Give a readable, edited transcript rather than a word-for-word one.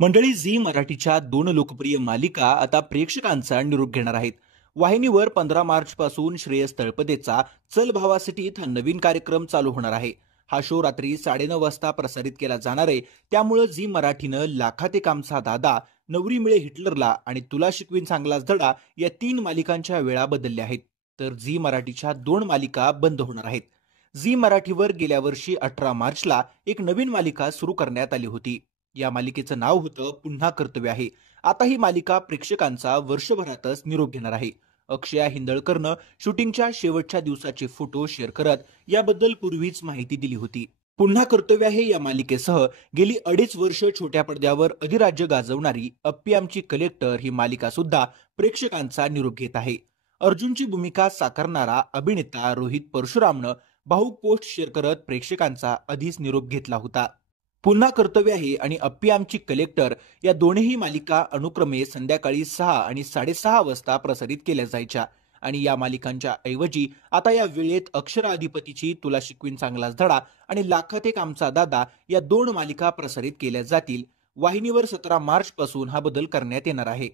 मंडळी, झी मराठीच्या दोन लोकप्रिय मालिका आता प्रेक्षकांचा निरोप घेणार आहेत. वाहिनीवर 15 मार्च पासून श्रेयस तळपदेचा चल भावा सिटीत हा नवीन कार्यक्रम चालू होणार आहे. हा शो रात्री 9:30 वाजता प्रसारित केला जाणार आहे. त्यामुळे झी मराठीनं लाखात एक आमचा दादा, नवरी मिळे हिटलरला आणि तुला शिकवीन चांगलाच धडा या 3 मालिकांच्या वेळा बदलल्या आहेत. तर झी मराठीच्या 2 मालिका बंद होणार आहेत. झी मराठीवर गेल्या वर्षी 18 मार्चला एक नवीन मालिका सुरू करण्यात आली होती. या मालिकेचं नाव होतं पुन्हा कर्तव्य आहे. आता ही मालिका प्रेक्षकांचा वर्षभरातच निरोप घेणार आहे. अक्षया हिंदळकरनं शूटिंगच्या शेवटच्या दिवसाचे फोटो शेअर करत याबद्दल पूर्वीच माहिती दिली होती. पुन्हा कर्तव्य आहे या मालिकेसह गेली 2.5 वर्ष छोट्या पडद्यावर अधिराज्य गाजवणारी अप्पी आमची कलेक्टर ही मालिका सुद्धा प्रेक्षकांचा निरोप घेत आहे. अर्जुनची भूमिका साकारणारा अभिनेता रोहित परशुरामनं भाऊक पोस्ट शेअर करत प्रेक्षकांचा आधीच निरोप घेतला होता. पुन्हा कर्तव्य आहे आणि अप्पी आमची कलेक्टर या दोन्ही मालिका अनुक्रमे संध्याकाळी 6 आणि 6:30 वाजता प्रसारित केल्या जायच्या आणि या मालिकांच्या ऐवजी आता या वेळेत अक्षराधिपतीची तुला शिकवीन चांगलाच धडा आणि लाखात एक आमचा दादा या 2 मालिका प्रसारित केल्या जातील. वाहिनीवर 17 मार्च पासून हा बदल करण्यात येणार आहे.